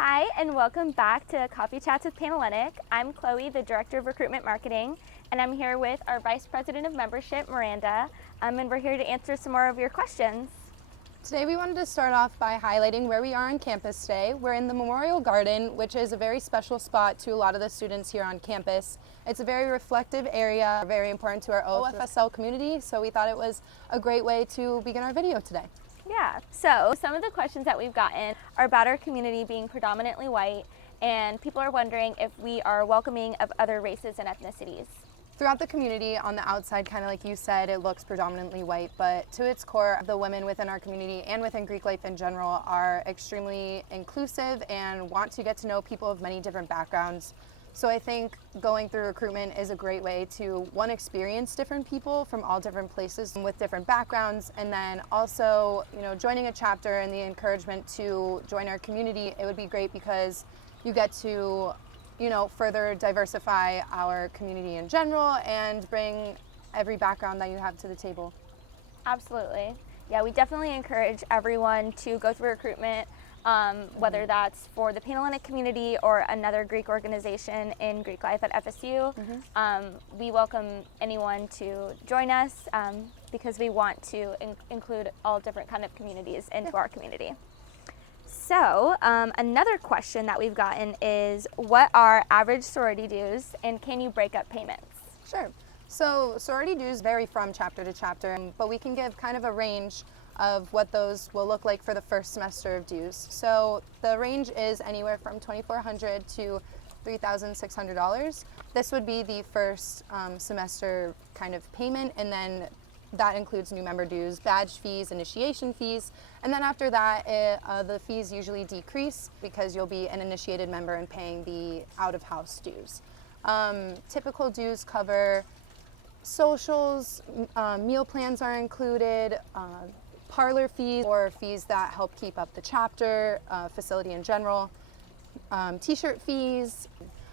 Hi, and welcome back to Coffee Chats with Panhellenic. I'm Chloe, the Director of Recruitment Marketing, and I'm here with our Vice President of Membership, Miranda, and we're here to answer some more of your questions. Today we wanted to start off by highlighting where we are on campus today. We're in the Memorial Garden, which is a very special spot to a lot of the students here on campus. It's a very reflective area, very important to our OFSL community, so we thought it was a great way to begin our video today. Yeah, so some of the questions that we've gotten are about our community being predominantly white, and people are wondering if we are welcoming of other races and ethnicities. Throughout the community, on the outside, kind of like you said, it looks predominantly white, but to its core, the women within our community and within Greek life in general are extremely inclusive and want to get to know people of many different backgrounds. So I think going through recruitment is a great way to, one, experience different people from all different places with different backgrounds, and then also, joining a chapter and the encouragement to join our community. It would be great because you get to further diversify our community in general and bring every background that you have to the table. Absolutely. Yeah, we definitely encourage everyone to go through recruitment, whether that's for the Panhellenic community or another Greek organization in Greek life at FSU. We welcome anyone to join us because we want to include all different kind of communities into our community. So another question that we've gotten is, what are average sorority dues and can you break up payments? Sure. So sorority dues vary from chapter to chapter, but we can give kind of a range of what those will look like for the first semester of dues. So the range is anywhere from $2,400 to $3,600. This would be the first semester kind of payment, and then that includes new member dues, badge fees, initiation fees, and then after that the fees usually decrease because you'll be an initiated member and paying the out-of-house dues. Typical dues cover socials, meal plans are included, parlor fees or fees that help keep up the chapter, facility in general, t-shirt fees.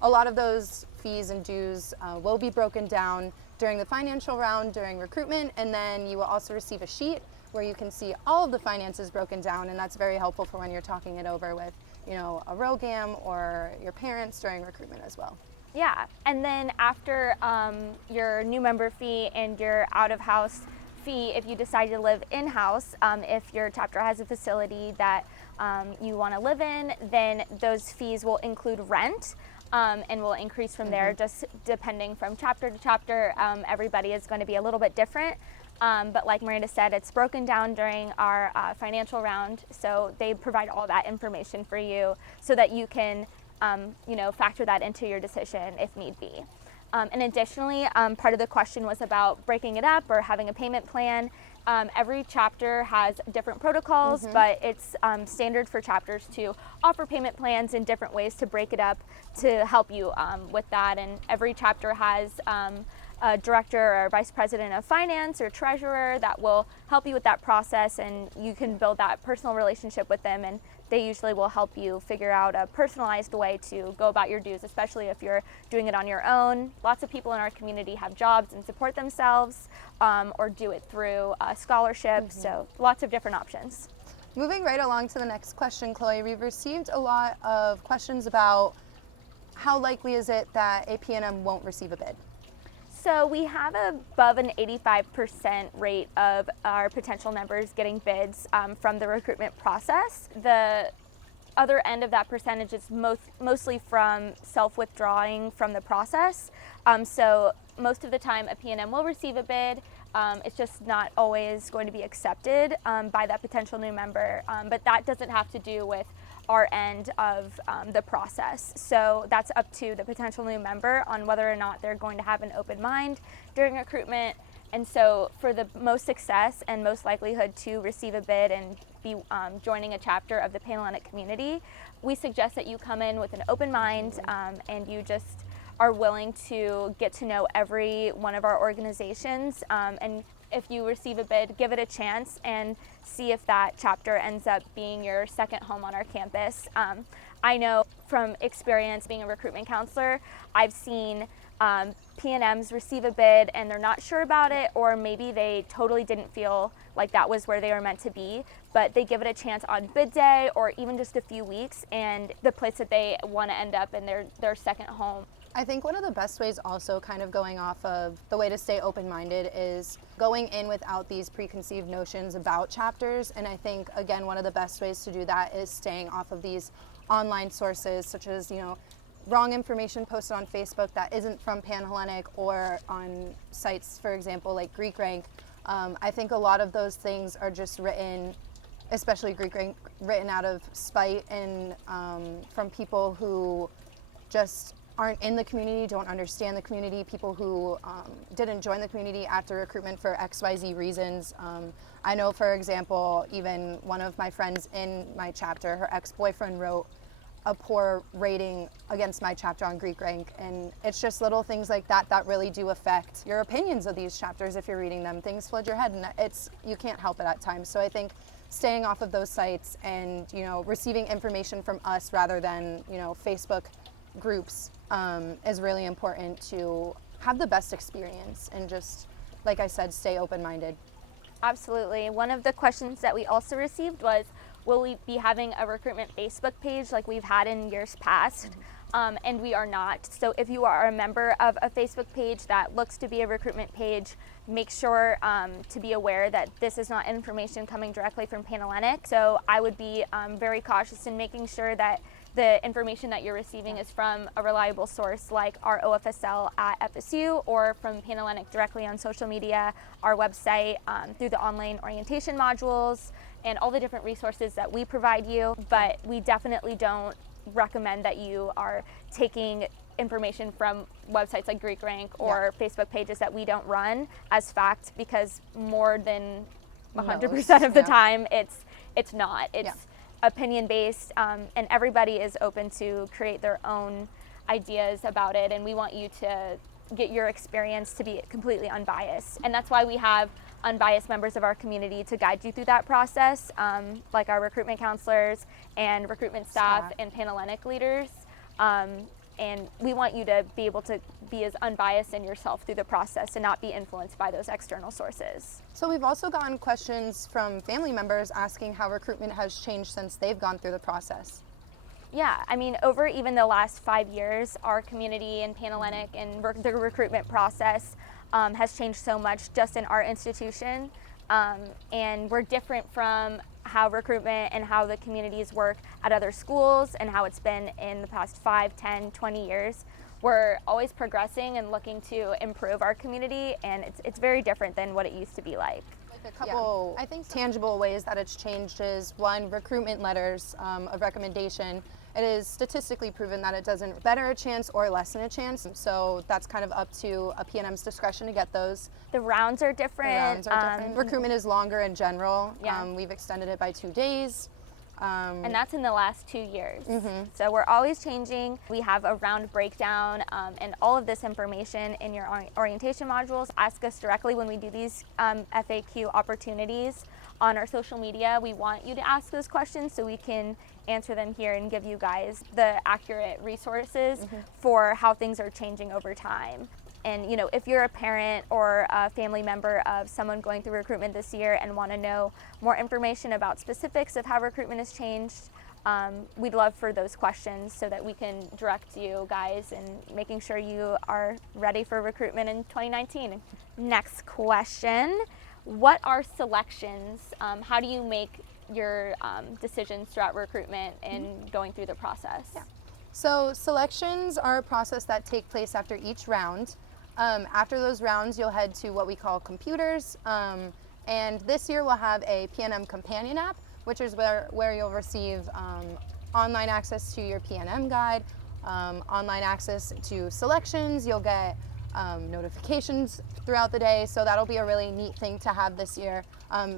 A lot of those fees and dues will be broken down during the financial round during recruitment, and then you will also receive a sheet where you can see all of the finances broken down, and that's very helpful for when you're talking it over with a ROGAM or your parents during recruitment as well. Yeah, and then after your new member fee and your out-of-house fee, if you decide to live in-house, if your chapter has a facility that you want to live in, then those fees will include rent and will increase from there, just depending from chapter to chapter. Everybody is going to be a little bit different, but like Miranda said, it's broken down during our financial round, so they provide all that information for you so that you can factor that into your decision if need be. And additionally, part of the question was about breaking it up or having a payment plan. Every chapter has different protocols, but it's standard for chapters to offer payment plans in different ways to break it up to help you with that. And every chapter has a director or vice president of finance or treasurer that will help you with that process, and you can build that personal relationship with them, and they usually will help you figure out a personalized way to go about your dues, especially if you're doing it on your own. Lots of people in our community have jobs and support themselves, or do it through scholarships, so lots of different options. Moving right along to the next question, Chloe, we've received a lot of questions about how likely is it that a PNM won't receive a bid? So we have above an 85% rate of our potential members getting bids from the recruitment process. The other end of that percentage is mostly from self-withdrawing from the process. So most of the time a PNM will receive a bid. It's just not always going to be accepted by that potential new member, but that doesn't have to do with our end of the process. So that's up to the potential new member on whether or not they're going to have an open mind during recruitment. And so for the most success and most likelihood to receive a bid and be joining a chapter of the Panhellenic community, we suggest that you come in with an open mind and you just are willing to get to know every one of our organizations. And if you receive a bid, give it a chance and see if that chapter ends up being your second home on our campus. I know from experience being a recruitment counselor, I've seen P&Ms receive a bid and they're not sure about it, or maybe they totally didn't feel like that was where they were meant to be, but they give it a chance on bid day or even just a few weeks, and the place that they want to end up in their second home. I think one of the best ways, also kind of going off of the way to stay open-minded, is going in without these preconceived notions about chapters. And I think, again, one of the best ways to do that is staying off of these online sources, such as, wrong information posted on Facebook that isn't from Panhellenic, or on sites, for example, like GreekRank. I think a lot of those things are just written, especially GreekRank, written out of spite and from people who just aren't in the community, don't understand the community, people who didn't join the community after recruitment for XYZ reasons. I know, for example, even one of my friends in my chapter, her ex-boyfriend wrote a poor rating against my chapter on GreekRank, and it's just little things like that that really do affect your opinions of these chapters if you're reading them. Things flood your head, and you can't help it at times. So I think staying off of those sites and receiving information from us rather than Facebook groups is really important to have the best experience, and just, like I said, stay open-minded. Absolutely. One of the questions that we also received was, will we be having a recruitment Facebook page like we've had in years past? And we are not. So if you are a member of a Facebook page that looks to be a recruitment page, make sure to be aware that this is not information coming directly from Panhellenic. So I would be very cautious in making sure that the information that you're receiving is from a reliable source like our OFSL at FSU, or from Panhellenic directly on social media, our website, through the online orientation modules, and all the different resources that we provide you. But we definitely don't recommend that you are taking information from websites like GreekRank or Facebook pages that we don't run as fact, because more than 100% of the time it's not. It's opinion based, and everybody is open to create their own ideas about it, and we want you to get your experience to be completely unbiased. And that's why we have unbiased members of our community to guide you through that process, like our recruitment counselors and recruitment staff and Panhellenic leaders. And we want you to be able to be as unbiased in yourself through the process and not be influenced by those external sources. So we've also gotten questions from family members asking how recruitment has changed since they've gone through the process. Yeah, I mean, over even the last 5 years, our community and Panhellenic and the recruitment process has changed so much just in our institution. And we're different from how recruitment and how the communities work at other schools and how it's been in the past 5, 10, 20 years. We're always progressing and looking to improve our community, and it's very different than what it used to be like. A couple, I think, tangible ways that it's changed is, one, recruitment letters of recommendation. It is statistically proven that it doesn't better a chance or lessen a chance, so that's kind of up to a P&M's discretion to get those. The rounds are different. Recruitment is longer in general. Yeah. We've extended it by 2 days. And that's in the last 2 years. So we're always changing. We have a round breakdown and all of this information in your orientation modules. Ask us directly when we do these FAQ opportunities on our social media. We want you to ask those questions so we can answer them here and give you guys the accurate resources for how things are changing over time. And if you're a parent or a family member of someone going through recruitment this year and want to know more information about specifics of how recruitment has changed, we'd love for those questions so that we can direct you guys in making sure you are ready for recruitment in 2019. Next question, what are selections? How do you make your decisions throughout recruitment and going through the process? So selections are a process that take place after each round. After those rounds, you'll head to what we call computers, and this year we'll have a P&M companion app, which is where you'll receive online access to your P&M guide, online access to selections. You'll get notifications throughout the day, so that'll be a really neat thing to have this year.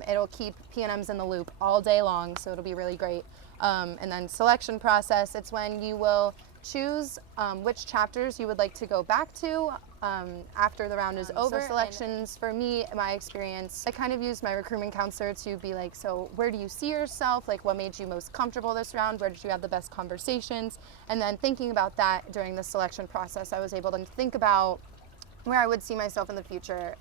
It'll keep P&Ms in the loop all day long, so it'll be really great. And then selection process, it's when you will choose which chapters you would like to go back to after the round is over. So selections, for me, my experience, I kind of used my recruitment counselor to be like, so where do you see yourself? Like, what made you most comfortable this round? Where did you have the best conversations? And then thinking about that during the selection process, I was able to think about where I would see myself in the future.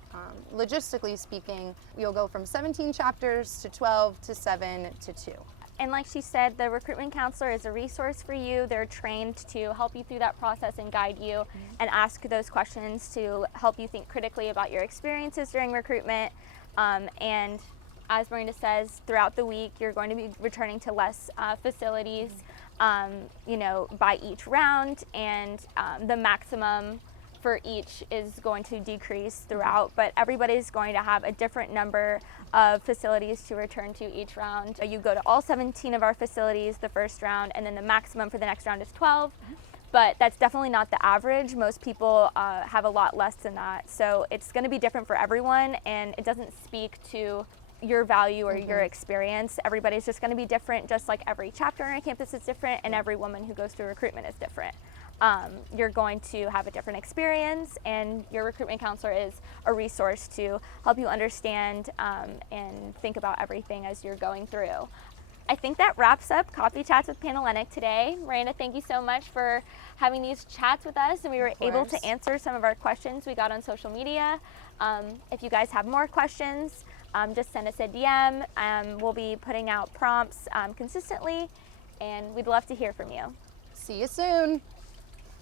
Logistically speaking, you'll go from 17 chapters to 12 to 7 to 2. And like she said, the recruitment counselor is a resource for you. They're trained to help you through that process and guide you and ask those questions to help you think critically about your experiences during recruitment. And as Miranda says, throughout the week, you're going to be returning to less facilities, by each round, and the maximum for each is going to decrease throughout, but everybody's going to have a different number of facilities to return to each round. You go to all 17 of our facilities the first round, and then the maximum for the next round is 12, but that's definitely not the average. Most people have a lot less than that, so it's going to be different for everyone, and it doesn't speak to your value or your experience. Everybody's just going to be different, just like every chapter on our campus is different, and every woman who goes through recruitment is different. You're going to have a different experience, and your recruitment counselor is a resource to help you understand and think about everything as you're going through. I think that wraps up Coffee Chats with Panhellenic today. Miranda, thank you so much for having these chats with us, and we were able to answer some of our questions we got on social media. If you guys have more questions, just send us a DM. We'll be putting out prompts consistently, and we'd love to hear from you. See you soon.